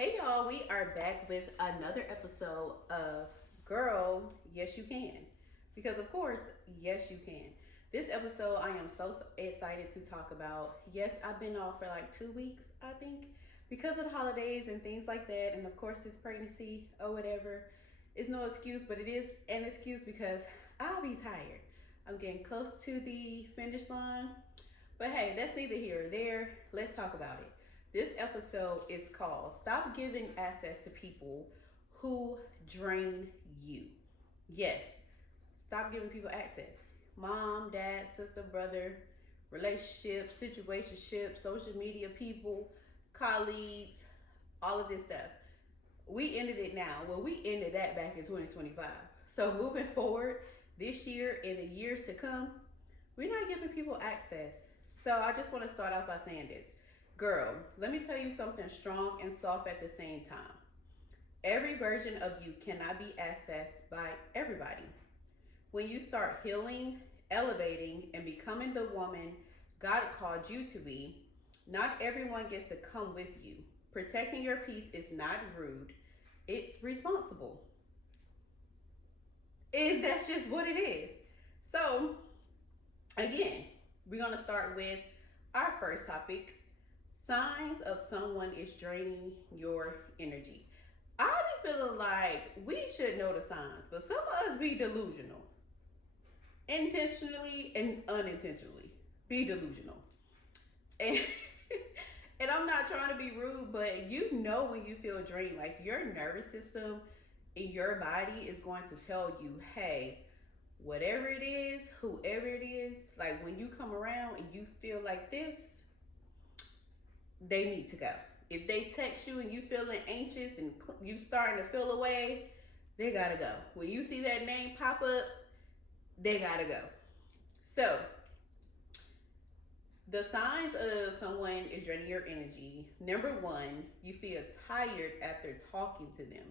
Hey y'all, we are back with another episode of Girl, Yes You Can. Because, of course, yes you can. This episode, I am so excited to talk about. Yes, I've been off for like 2 weeks, I think, because of the holidays and things like that. And, of course, this pregnancy or whatever is no excuse, but it is an excuse because I'll be tired. I'm getting close to the finish line. But hey, that's neither here or there. Let's talk about it. This episode is called Stop Giving Access to People Who Drain You. Yes, stop giving people access. Mom, dad, sister, brother, relationships, situationships, social media people, colleagues, all of this stuff. We ended it now. Well, we ended that back in 2025. So moving forward, this year and the years to come, we're not giving people access. So I just want to start off by saying this. Girl, let me tell you something strong and soft at the same time. Every version of you cannot be accessed by everybody. When you start healing, elevating, and becoming the woman God called you to be, not everyone gets to come with you. Protecting your peace is not rude, it's responsible. And that's just what it is. So, again, we're going to start with our first topic, signs of someone is draining your energy. I be feeling like we should know the signs, but some of us be delusional, intentionally and unintentionally. Be delusional, and and I'm not trying to be rude, but you know when you feel drained, like your nervous system in your body is going to tell you, hey, whatever it is, whoever it is, like when you come around and you feel like this, they need to go. If they text you and you feeling anxious and you starting to feel away, they gotta go. When you see that name pop up, they gotta go. So, the signs of someone is draining your energy. Number one, you feel tired after talking to them.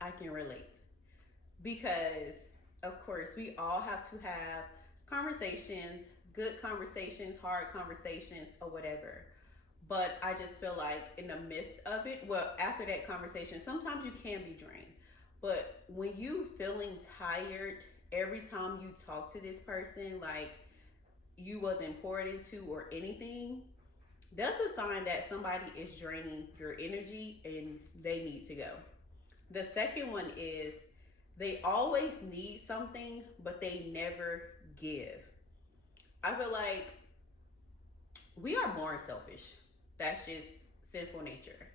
I can relate because, of course, we all have to have conversations, good conversations, hard conversations, or whatever. But I just feel like in the midst of it, well, after that conversation, sometimes you can be drained. But when you feeling tired every time you talk to this person, like you wasn't poured into or anything, that's a sign that somebody is draining your energy and they need to go. The second one is they always need something, but they never give. I feel like we are born selfish. That's just sinful nature.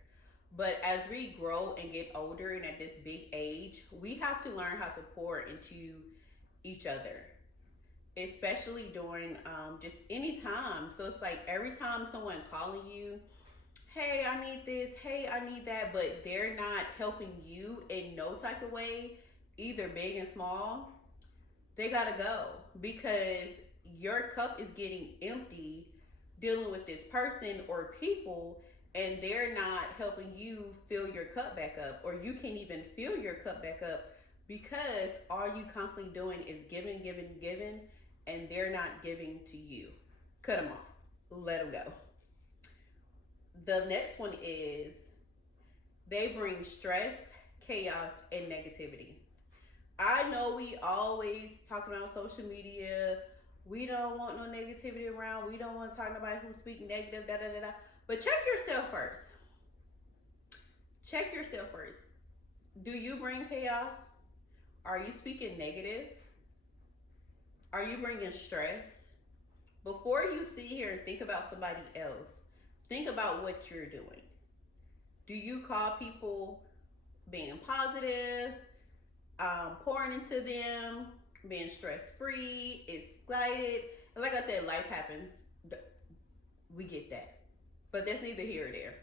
But as we grow and get older and at this big age, we have to learn how to pour into each other, especially during just any time. So it's like every time someone calling you, hey, I need this, hey, I need that, but they're not helping you in no type of way, either big and small, they gotta go because your cup is getting empty dealing with this person or people, and they're not helping you fill your cup back up, or you can't even fill your cup back up because all you constantly doing is giving, giving, giving, and they're not giving to you. Cut them off. Let them go. The next one is they bring stress, chaos, and negativity. I know we always talking about social media. We don't want no negativity around. We don't want to talk to nobody who's speaking negative, da da da da. But check yourself first. Check yourself first. Do you bring chaos? Are you speaking negative? Are you bringing stress? Before you sit here and think about somebody else, think about what you're doing. Do you call people being positive, pouring into them, being stress free, excited? And like I said, life happens. We get that. But that's neither here or there.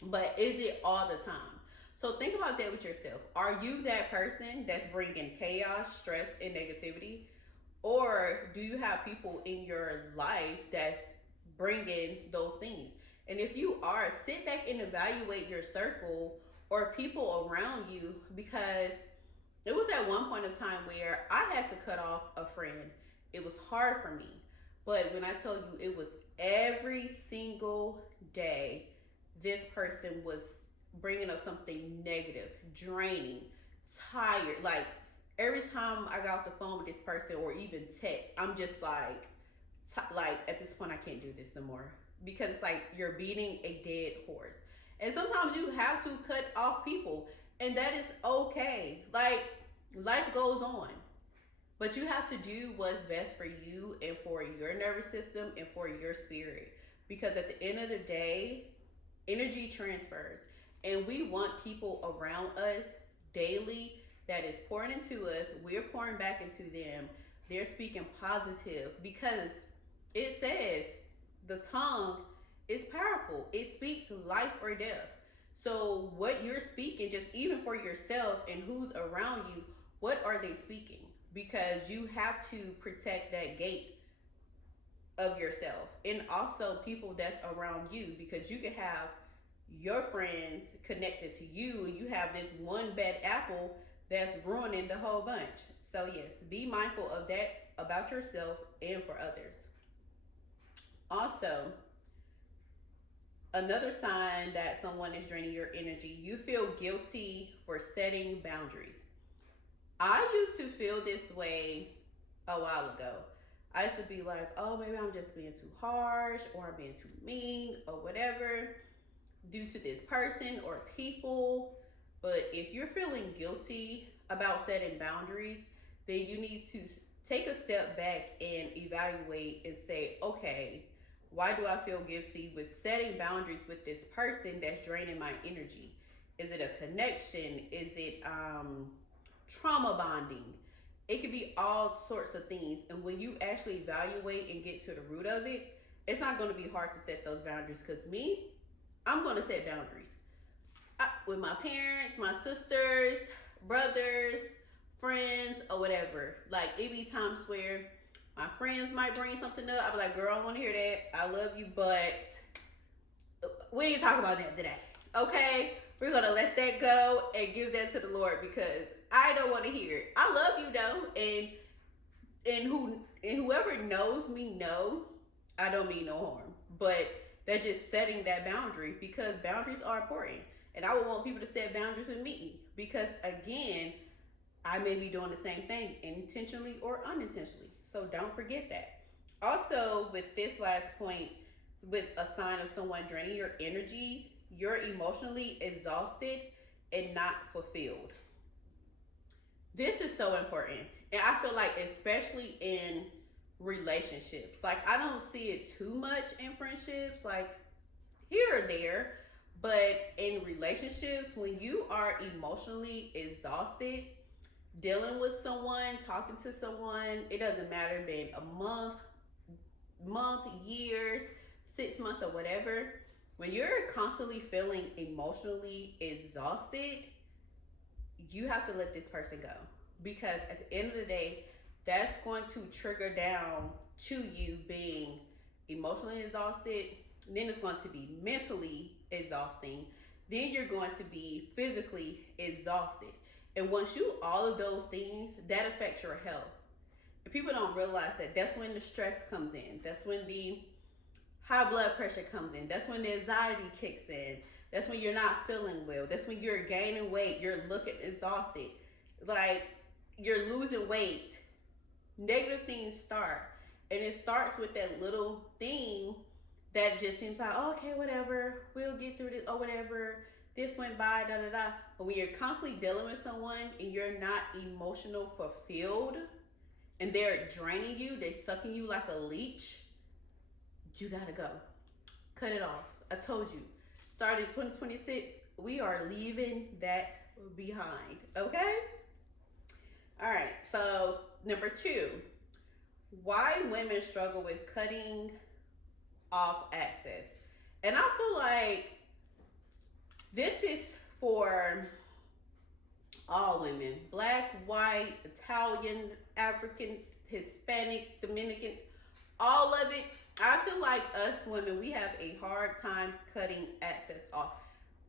But is it all the time? So think about that with yourself. Are you that person that's bringing chaos, stress, and negativity? Or do you have people in your life that's bringing those things? And if you are, sit back and evaluate your circle or people around you, because it was at one point of time where I had to cut off a friend. It was hard for me. But when I tell you it was every single day this person was bringing up something negative, draining, tired. Like every time I got off the phone with this person or even text, I'm just like, like at this point I can't do this no more, because it's like you're beating a dead horse. And sometimes you have to cut off people, and that is okay. Like life goes on, but you have to do what's best for you and for your nervous system and for your spirit. Because at the end of the day, energy transfers. And we want people around us daily that is pouring into us. We're pouring back into them. They're speaking positive, because it says the tongue is powerful. It speaks life or death. So what you're speaking, just even for yourself and who's around you, what are they speaking? Because you have to protect that gate of yourself, and also people that's around you, because you can have your friends connected to you and you have this one bad apple that's ruining the whole bunch. So yes, be mindful of that about yourself and for others. Also, another sign that someone is draining your energy, you feel guilty for setting boundaries. I used to feel this way a while ago. I used to be like, oh, maybe I'm just being too harsh or I'm being too mean or whatever due to this person or people. But if you're feeling guilty about setting boundaries, then you need to take a step back and evaluate and say, okay, why do I feel guilty with setting boundaries with this person that's draining my energy? Is it a connection? Is it trauma bonding? It could be all sorts of things. And when you actually evaluate and get to the root of it, it's not going to be hard to set those boundaries. Because me, I'm going to set boundaries with my parents, my sisters, brothers, friends, or whatever. Like, it be times where my friends might bring something up. I'll be like, girl, I don't want to hear that. I love you, but we ain't talking about that today. Okay? We're going to let that go and give that to the Lord, because I don't want to hear it. I love you though. And whoever knows me know I don't mean no harm. But they're just setting that boundary, because boundaries are important. And I would want people to set boundaries with me, because again, I may be doing the same thing intentionally or unintentionally. So don't forget that. Also, with this last point, with a sign of someone draining your energy, you're emotionally exhausted and not fulfilled. This is so important. And I feel like, especially in relationships, like I don't see it too much in friendships, like here or there, but in relationships, when you are emotionally exhausted, dealing with someone, talking to someone, it doesn't matter, been a month, years, 6 months, or whatever. When you're constantly feeling emotionally exhausted, you have to let this person go, because at the end of the day, that's going to trigger down to you being emotionally exhausted. Then it's going to be mentally exhausting. Then you're going to be physically exhausted. And once you all of those things, that affects your health. And people don't realize that that's when the stress comes in. That's when the high blood pressure comes in. That's when the anxiety kicks in. That's when you're not feeling well. That's when you're gaining weight. You're looking exhausted. Like you're losing weight. Negative things start. And it starts with that little thing that just seems like, oh, okay, whatever. We'll get through this or whatever. This went by, da da da. But when you're constantly dealing with someone and you're not emotional fulfilled and they're draining you, they're sucking you like a leech, you gotta go. Cut it off. I told you. Starting 2026, we are leaving that behind. Okay? All right. So, number 2, why women struggle with cutting off access. And I feel like this is for all women, black, white, Italian, African, Hispanic, Dominican, all of it. I feel like us women, we have a hard time cutting access off.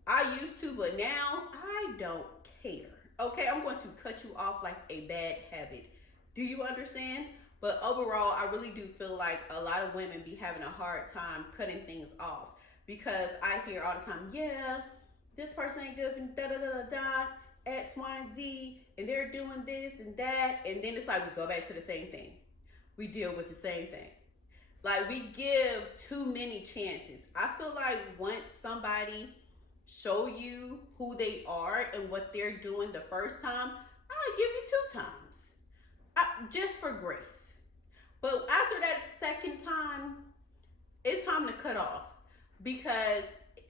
I used to, but now I don't care. Okay, I'm going to cut you off like a bad habit. Do you understand? But overall, I really do feel like a lot of women be having a hard time cutting things off because I hear all the time, yeah, this person ain't good and da da da da da, X, Y, and Z, and they're doing this and that, and then it's like we go back to the same thing. We deal with the same thing. Like we give too many chances. I feel like once somebody show you who they are and what they're doing the first time, I'll give you two times, just for grace. But after that second time, it's time to cut off because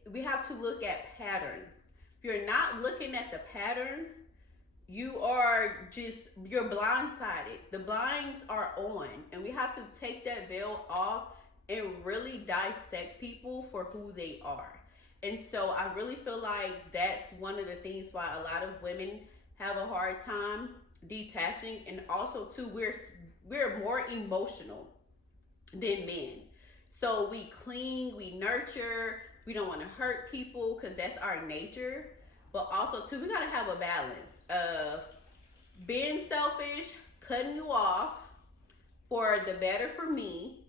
we have to look at patterns. If you're not looking at the patterns, you're blindsided. The blinds are on, and we have to take that veil off and really dissect people for who they are. And so I really feel like that's one of the things why a lot of women have a hard time detaching, and also too we're more emotional than men. So we cling, we nurture, we don't want to hurt people because that's our nature. But also too, we gotta have a balance of being selfish, cutting you off for the better for me,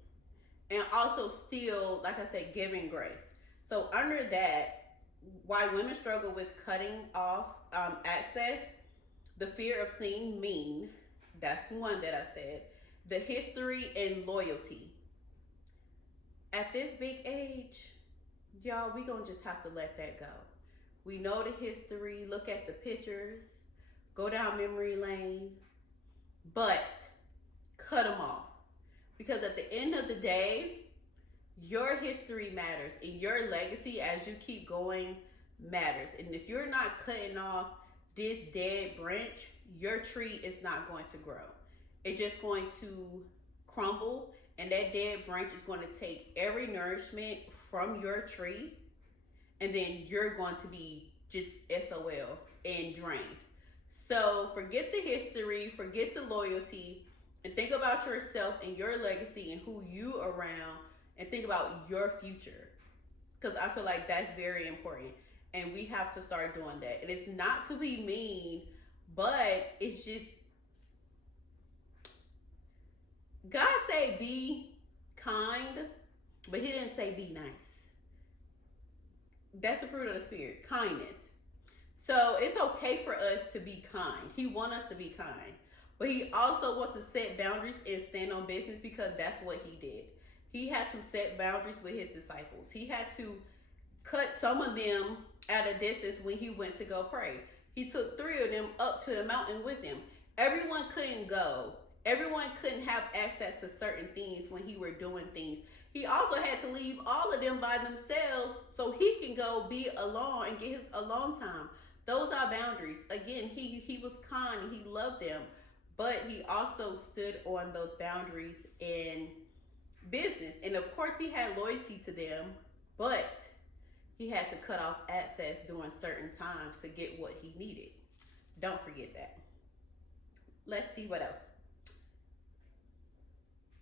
and also still, like I said, giving grace. So under that, why women struggle with cutting off access, the fear of seeming mean, that's one that I said, the history and loyalty. At this big age, y'all, we gonna just have to let that go. We know the history, look at the pictures, go down memory lane, but cut them off. Because at the end of the day, your history matters and your legacy as you keep going matters. And if you're not cutting off this dead branch, your tree is not going to grow. It's just going to crumble, and that dead branch is going to take every nourishment from your tree, and then you're going to be just SOL and drained. So forget the history, forget the loyalty, and think about yourself and your legacy and who you around, and think about your future. Because I feel like that's very important. And we have to start doing that. And it's not to be mean, but it's just, God say be kind, but he didn't say be nice. That's the fruit of the spirit, kindness. So it's okay for us to be kind. He wants us to be kind. But he also wants to set boundaries and stand on business, because that's what he did. He had to set boundaries with his disciples. He had to cut some of them at a distance when he went to go pray. He took 3 of them up to the mountain with him. Everyone couldn't go. Everyone couldn't have access to certain things when he were doing things. He also had to leave all of them by themselves so he can go be alone and get his alone time. Those are boundaries. Again, he was kind and he loved them, but he also stood on those boundaries in business. And of course, he had loyalty to them, but he had to cut off access during certain times to get what he needed. Don't forget that. Let's see what else.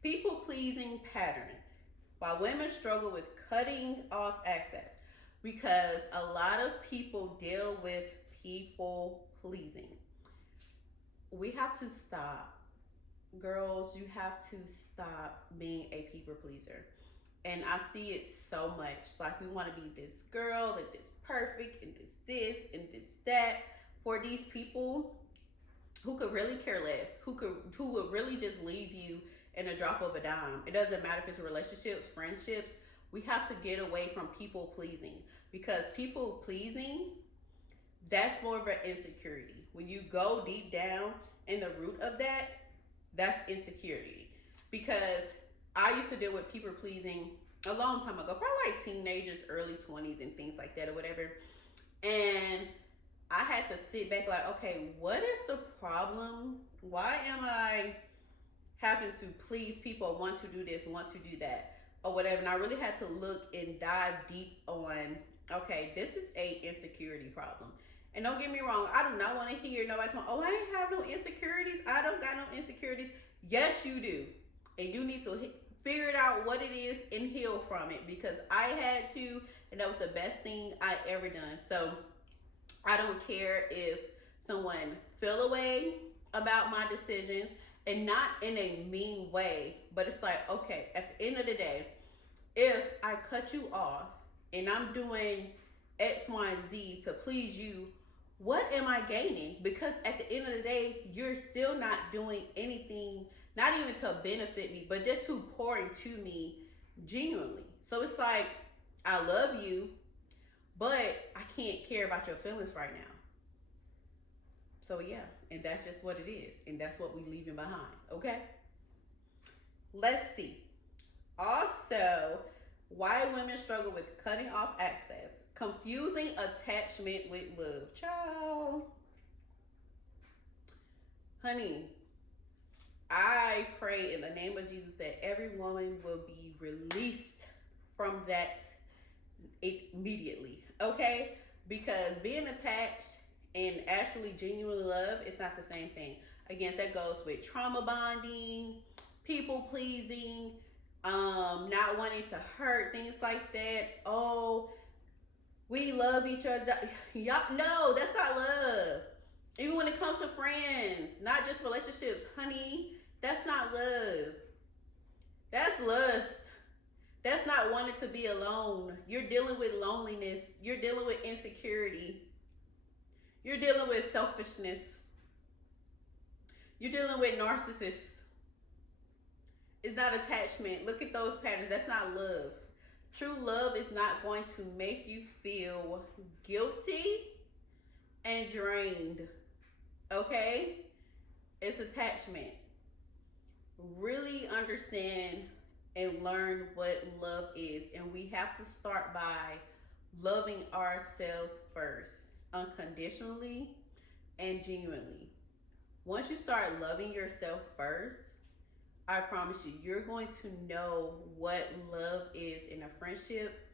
People pleasing patterns. Why women struggle with cutting off access. Because a lot of people deal with people pleasing. We have to stop. Girls, you have to stop being a people pleaser. And I see it so much. Like, we want to be this girl, and this perfect, and this, and this, that. For these people who could really care less, who would really just leave you in a drop of a dime. It doesn't matter if it's relationships, friendships. We have to get away from people pleasing, because people pleasing, that's more of an insecurity. When you go deep down in the root of that, that's insecurity. Because I used to deal with people pleasing a long time ago, probably like teenagers, early 20s and things like that or whatever. And I had to sit back like, okay, what is the problem? Why am I having to please people, want to do this, want to do that, or whatever? And I really had to look and dive deep on, okay, this is a insecurity problem. And don't get me wrong, I do not want to hear nobody talking, oh, I ain't have no insecurities. I don't got no insecurities. Yes, you do. And you need to figure it out what it is and heal from it, because I had to, and that was the best thing I ever done. So I don't care if someone feel away about my decisions. And not in a mean way, but it's like, okay, at the end of the day, if I cut you off and I'm doing X, Y, and Z to please you, what am I gaining? Because at the end of the day, you're still not doing anything, not even to benefit me, but just to pour into me genuinely. So it's like, I love you, but I can't care about your feelings right now. So yeah, and that's just what it is, and that's what we leaving behind. Okay. Let's see. Also, why women struggle with cutting off access, confusing attachment with love. Child, honey, I pray in the name of Jesus that every woman will be released from that immediately. Okay, because being attached and actually genuine love is not the same thing. Again, that goes with trauma bonding, people pleasing, not wanting to hurt, things like that. Oh, we love each other. Y'all, no, that's not love. Even when it comes to friends, not just relationships, honey, that's not love. That's lust. That's not wanting to be alone. You're dealing with loneliness. You're dealing with insecurity. You're dealing with selfishness. You're dealing with narcissists. It's not attachment. Look at those patterns. That's not love. True love is not going to make you feel guilty and drained. Okay? It's attachment. Really understand and learn what love is. And we have to start by loving ourselves first, unconditionally and genuinely. Once you start loving yourself first, I promise you, you're going to know what love is in a friendship,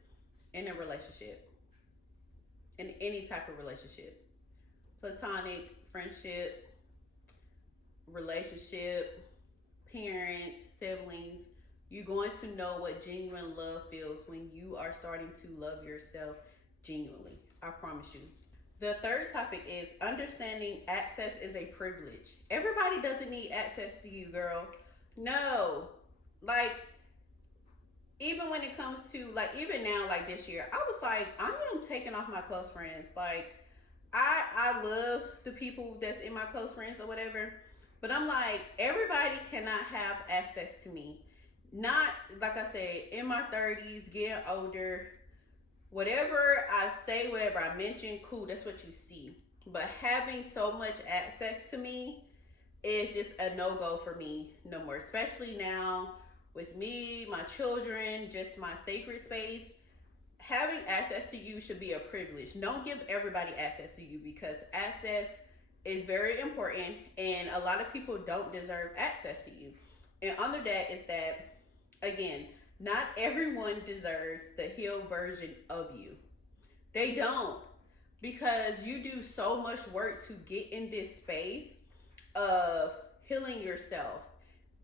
in a relationship, in any type of relationship. Platonic, friendship, relationship, parents, siblings. You're going to know what genuine love feels when you are starting to love yourself genuinely. I promise you. The third topic is understanding access is a privilege. Everybody doesn't need access to you, girl. No. Like, even when it comes to, like, even now, like this year, I was like, I'm taking off my close friends. Like, I love the people that's in my close friends or whatever. But I'm like, everybody cannot have access to me. Not, like I said, in my 30s, getting older, whatever I say, whatever I mention, cool, that's what you see. But having so much access to me is just a no-go for me no more. Especially now with me, my children, just my sacred space. Having access to you should be a privilege. Don't give everybody access to you, because access is very important and a lot of people don't deserve access to you. And under that is that, again, not everyone deserves the healed version of you. They don't. Because you do so much work to get in this space of healing yourself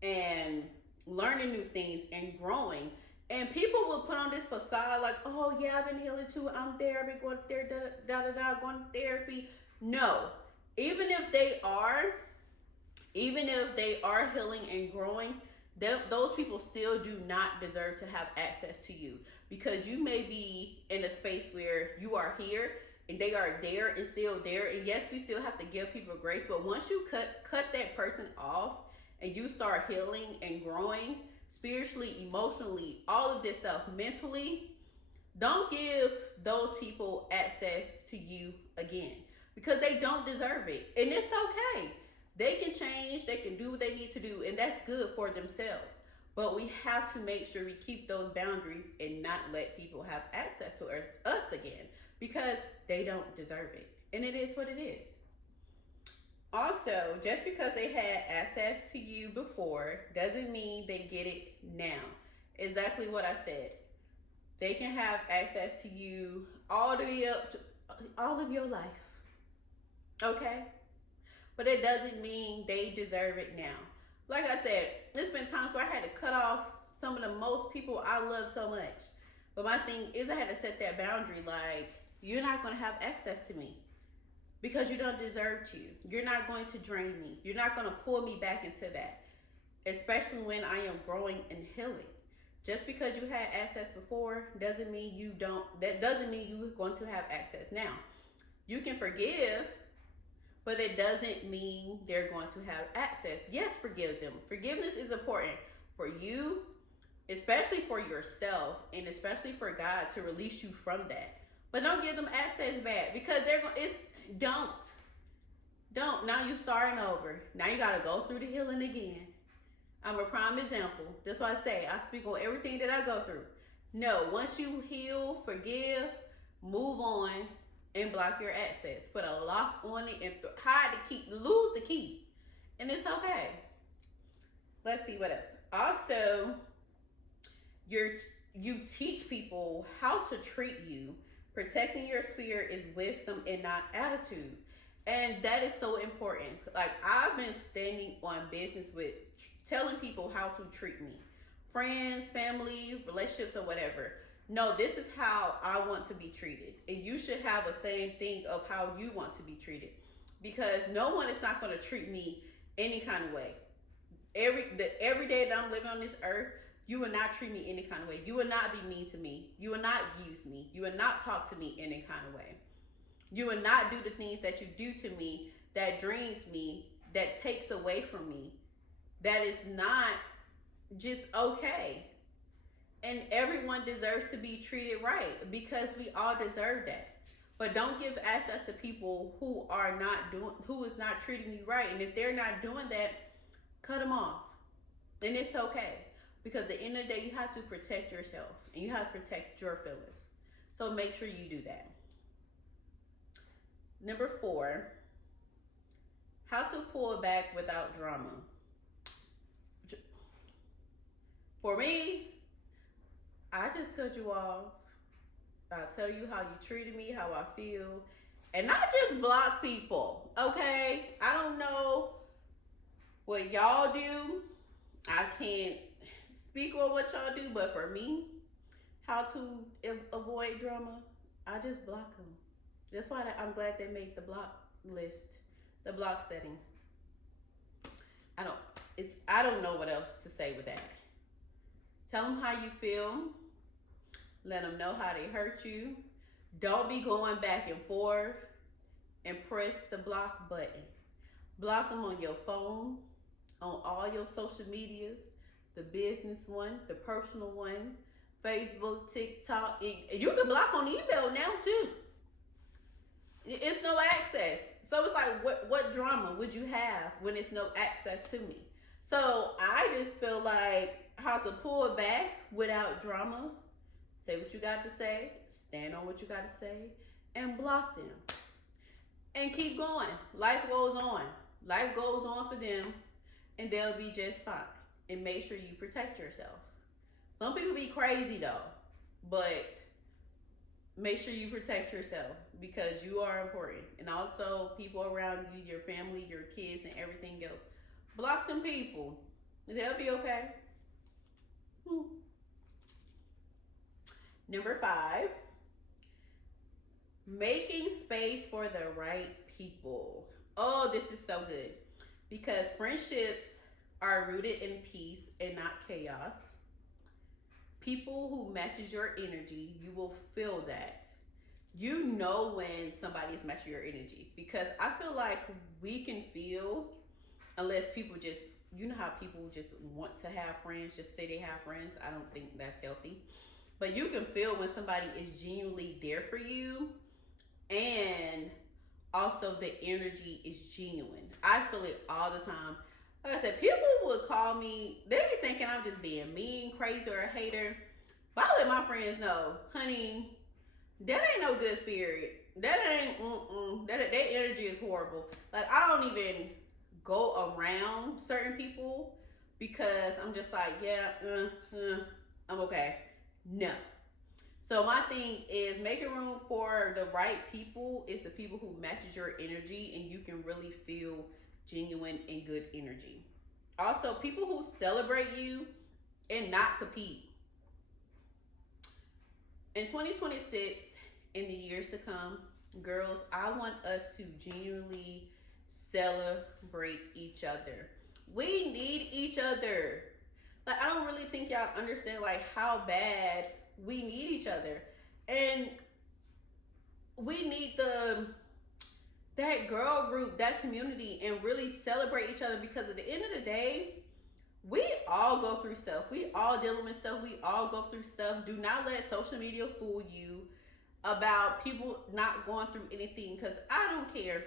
and learning new things and growing. And people will put on this facade like, oh yeah, I've been healing too. I'm there. I've been going there, going to therapy. No. Even if they are healing and growing, those people still do not deserve to have access to you, because you may be in a space where you are here and they are there and still there. And yes, we still have to give people grace, but once you cut that person off and you start healing and growing spiritually, emotionally, all of this stuff, mentally, don't give those people access to you again, because they don't deserve it. And it's okay. They can change, they can do what they need to do, and that's good for themselves. But we have to make sure we keep those boundaries and not let people have access to us again, because they don't deserve it. And it is what it is. Also, just because they had access to you before doesn't mean they get it now. Exactly what I said. They can have access to you all the way up to all of your life. Okay? But it doesn't mean they deserve it now. Like I said, there's been times where I had to cut off some of the most people I love so much. But my thing is, I had to set that boundary, like, you're not going to have access to me. because you don't deserve to. You're not going to drain me. You're not going to pull me back into that, especially when I am growing and healing. Just because you had access before doesn't mean you don't. That doesn't mean you're going to have access now. You can forgive, but it doesn't mean they're going to have access. Yes, forgive them. Forgiveness is important for you, especially for yourself, and especially for God to release you from that. But don't give them access back, because they're going. It's don't. Now you starting over. Now you got to go through the healing again. I'm a prime example. That's why I say I speak on everything that I go through. No, once you heal, forgive, move on, and block your access. Put a lock on it and hide the key. Lose the key, and it's okay. Let's see what else. Also, you teach people how to treat you. Protecting your spirit is wisdom and not attitude. And that is so important. Like, I've been standing on business with telling people how to treat me. Friends, family, relationships, or whatever. No, this is how I want to be treated. And you should have the same thing of how you want to be treated. Because no one is not going to treat me any kind of way. Every day that I'm living on this earth, you will not treat me any kind of way. You will not be mean to me. You will not use me. You will not talk to me any kind of way. You will not do the things that you do to me that drains me, that takes away from me. That is not just okay. And everyone deserves to be treated right, because we all deserve that. But don't give access to people who is not treating you right. And if they're not doing that, cut them off. And it's okay. Because at the end of the day, you have to protect yourself and you have to protect your feelings. So make sure you do that. Number 4, how to pull back without drama. For me, I just cut you off. I'll tell you how you treated me, how I feel. And not just block people, okay? I don't know what y'all do. I can't speak on what y'all do, but for me, how to avoid drama, I just block them. That's why I'm glad they made the block list, the block setting. I don't know what else to say with that. Tell them how you feel. Let them know how they hurt you. Don't be going back and forth, and press the block button. Block them on your phone, on all your social medias, the business one, the personal one, Facebook, TikTok. You can block on email now too. It's no access. So it's like, what drama would you have when it's no access to me? So I just feel like how to pull back without drama. Say what you got to say, stand on what you got to say, and block them. And keep going. Life goes on. Life goes on for them, and they'll be just fine. And make sure you protect yourself. Some people be crazy though, but make sure you protect yourself, because you are important. And also people around you, your family, your kids, and everything else. Block them people. They'll be okay. Number 5, making space for the right people. Oh, this is so good, because friendships are rooted in peace and not chaos. People who matches your energy, you will feel that. You know when somebody is matching your energy, because I feel like we can feel, unless people just, you know how people just want to have friends, just say they have friends. I don't think that's healthy. But you can feel when somebody is genuinely there for you, and also the energy is genuine. I feel it all the time. Like I said, people would call me, they be thinking I'm just being mean, crazy, or a hater. But I let my friends know, honey, that ain't no good spirit. That ain't, that energy is horrible. Like, I don't even go around certain people, because I'm just like, yeah, I'm okay. No. So my thing is making room for the right people is the people who matches your energy, and you can really feel genuine and good energy. Also, people who celebrate you and not compete. In 2026, in the years to come, girls, I want us to genuinely celebrate each other. We need each other. Like, I don't really think y'all understand like how bad we need each other. And we need the that girl group, that community, and really celebrate each other, because at the end of the day, we all go through stuff. We all dealing with stuff. We all go through stuff. Do not let social media fool you about people not going through anything, because I don't care.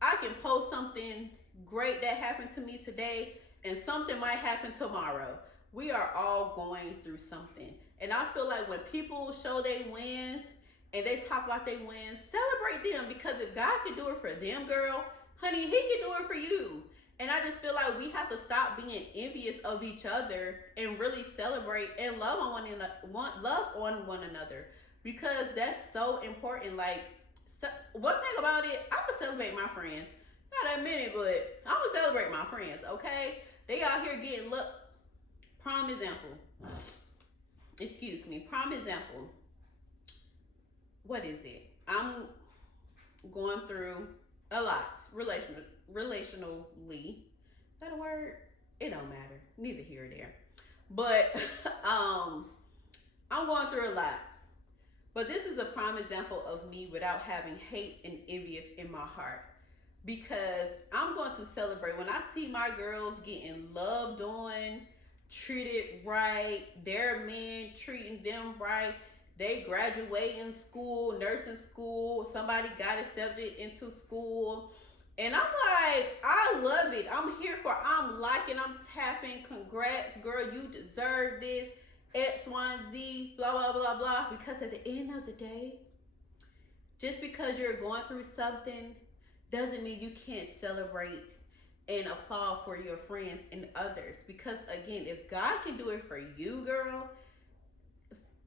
I can post something great that happened to me today, and something might happen tomorrow. We are all going through something. And I feel like when people show they wins and they talk about they wins, celebrate them, because if God can do it for them, girl, honey, he can do it for you. And I just feel like we have to stop being envious of each other and really celebrate and love on one another, because that's so important. Like, so, one thing about it, I'm gonna celebrate my friends. Not that many, but I'm gonna celebrate my friends. Okay, they out here getting look. Prime example. Excuse me. Prime example. What is it? I'm going through a lot relationally. Is that a word? It don't matter. Neither here or there. But I'm going through a lot. But this is a prime example of me without having hate and envious in my heart. Because I'm going to celebrate when I see my girls getting loved on, treated right, their men treating them right. They graduate in school, nursing school, somebody got accepted into school. And I'm like, I love it. I'm here for, I'm liking, I'm tapping. Congrats, girl, you deserve this. X, Y, and Z, blah, blah, blah, blah. Because at the end of the day, just because you're going through something doesn't mean you can't celebrate and applaud for your friends and others. Because again, if God can do it for you, girl,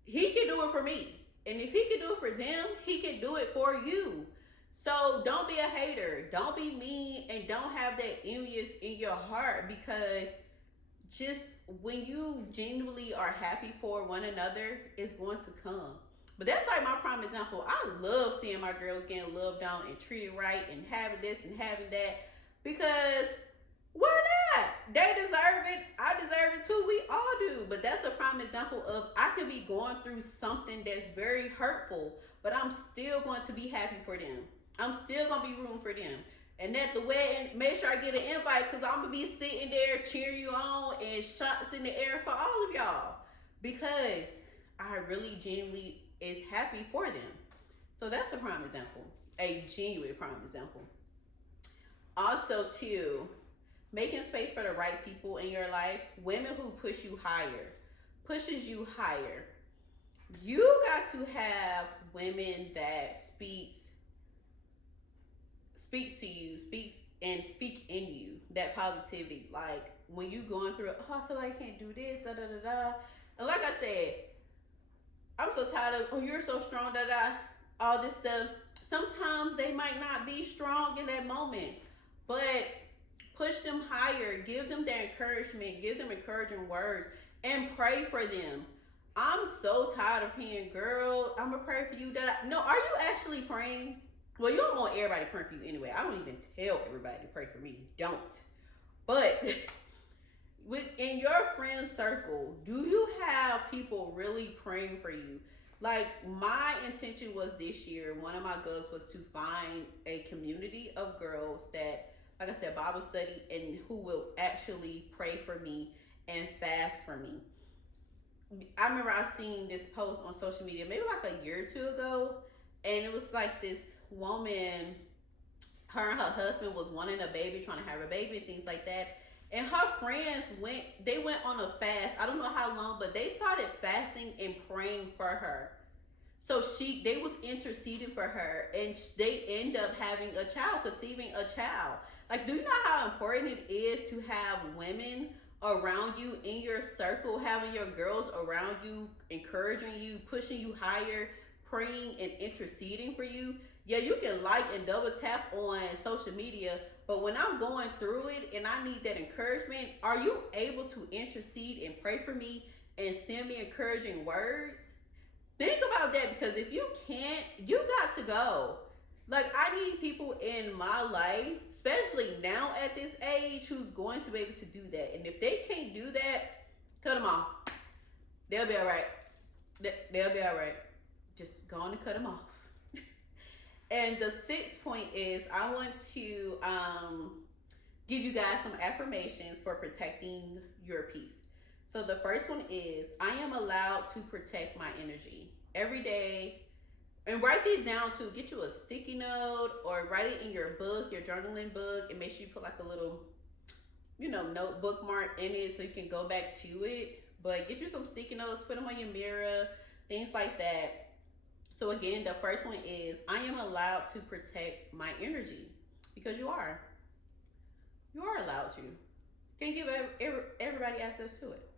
he can do it for me. And if he can do it for them, he can do it for you. So don't be a hater. Don't be mean, and don't have that envious in your heart, because just when you genuinely are happy for one another, it's going to come. But that's like my prime example. I love seeing my girls getting loved on and treated right and having this and having that, because why not? They deserve it. I deserve it too. We all do. But that's a prime example of, I could be going through something that's very hurtful, but I'm still going to be happy for them. I'm still going to be rooting for them. And at the wedding, make sure I get an invite, because I'm going to be sitting there cheering you on and shots in the air for all of y'all, because I really genuinely is happy for them. So that's a prime example. A genuine prime example. Also, too, making space for the right people in your life. Women who push you higher, pushes you higher. You got to have women that speaks to you, speak in you, that positivity. Like when you going through, oh, I feel like I can't do this, da da da da. And like I said, I'm so tired of, oh, you're so strong, da da, all this stuff. Sometimes they might not be strong in that moment, but push them higher, give them that encouragement, give them encouraging words, and pray for them. I'm so tired of hearing, girl, I'm gonna pray for you. No, are you actually praying? Well, you don't want everybody praying for you anyway. I don't even tell everybody to pray for me. Don't. But within your friend circle, do you have people really praying for you? Like, my intention was this year, one of my goals was to find a community of girls that, like I said, Bible study, and who will actually pray for me and fast for me. I remember I've seen this post on social media maybe like a year or two ago, and it was like this woman, her and her husband was wanting a baby, trying to have a baby and things like that. And her friends went on a fast. I don't know how long, but they started fasting and praying for her. So they was interceding for her, and they end up having a child, conceiving a child. Like, do you know how important it is to have women around you in your circle, having your girls around you, encouraging you, pushing you higher, praying and interceding for you? Yeah, you can like and double tap on social media, but when I'm going through it and I need that encouragement, are you able to intercede and pray for me and send me encouraging words? Think about that, because if you can't, you got to go. Like, I need people in my life, especially now at this age, who's going to be able to do that. And if they can't do that, cut them off. They'll be all right. They'll be all right. Just go on and cut them off. And the sixth point is I want to give you guys some affirmations for protecting your peace. So the first one is I am allowed to protect my energy every day. And write these down too. Get you a sticky note or write it in your book, your journaling book, and make sure you put like a little, note bookmark in it so you can go back to it. But get you some sticky notes, put them on your mirror, things like that. So again, the first one is I am allowed to protect my energy because you are. You are allowed to. Can't give everybody access to it.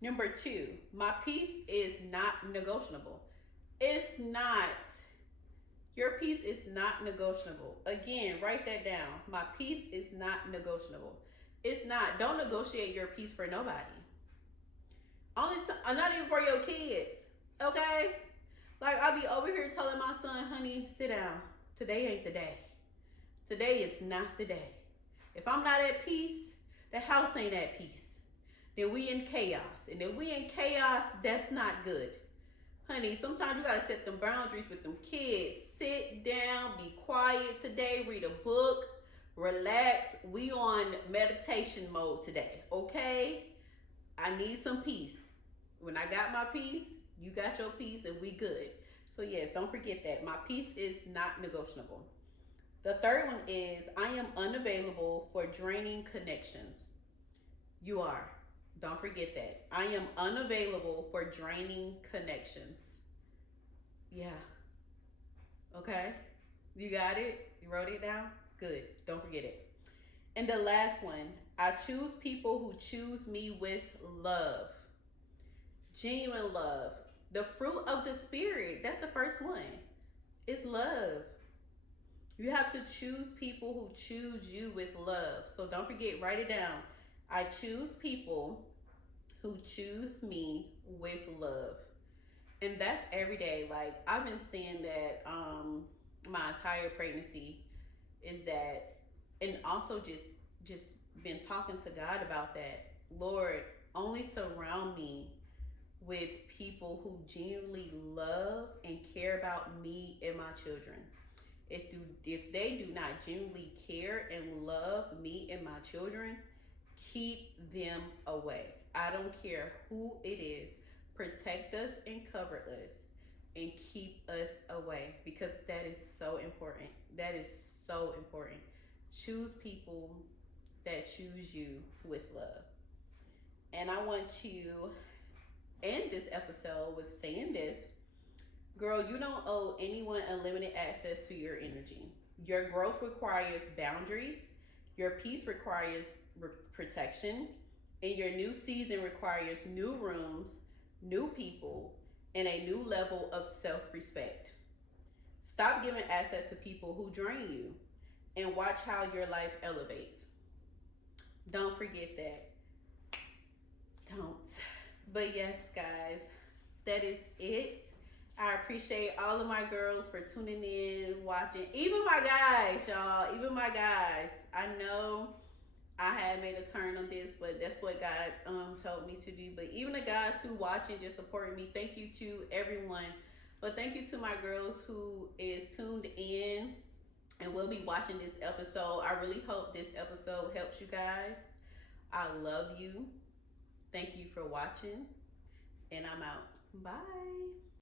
Number two, my peace is not negotiable. It's not. Your peace is not negotiable. Again, write that down. My peace is not negotiable. It's not. Don't negotiate your peace for nobody. Not even for your kids. Okay? Like, I'll be over here telling my son, honey, sit down. Today ain't the day. Today is not the day. If I'm not at peace, the house ain't at peace. Then we in chaos. And if we in chaos, that's not good. Honey, sometimes you gotta set them boundaries with them kids. Sit down, be quiet today, read a book, relax. We on meditation mode today, okay? I need some peace. When I got my peace, you got your peace, and we good. So yes, don't forget that. My peace is not negotiable. The third one is I am unavailable for draining connections. You are. Don't forget that. I am unavailable for draining connections. Yeah. Okay? You got it? You wrote it down? Good. Don't forget it. And the last one, I choose people who choose me with love. Genuine love. The fruit of the Spirit. That's the first one. It's love. You have to choose people who choose you with love. So don't forget, write it down. I choose people who choose me with love. And that's every day. Like, I've been saying that my entire pregnancy is that, and also just been talking to God about that. Lord, only surround me with people who genuinely love and care about me and my children. If they do not genuinely care and love me and my children, keep them away. I don't care who it is. Protect us and cover us and keep us away, because that is so important. That is so important. Choose people that choose you with love. And I want to end this episode with saying this. Girl, you don't owe anyone unlimited access to your energy. Your growth requires boundaries. Your peace requires protection. And your new season requires new rooms, new people, and a new level of self-respect. Stop giving access to people who drain you and watch how your life elevates. Don't forget that. Don't. But yes, guys, that is it. I appreciate all of my girls for tuning in, watching. Even my guys, y'all. Even my guys. I know I had made a turn on this, but that's what God told me to do. But even the guys who watching, just supporting me, thank you to everyone. But thank you to my girls who is tuned in and will be watching this episode. I really hope this episode helps you guys. I love you. Thank you for watching. And I'm out. Bye.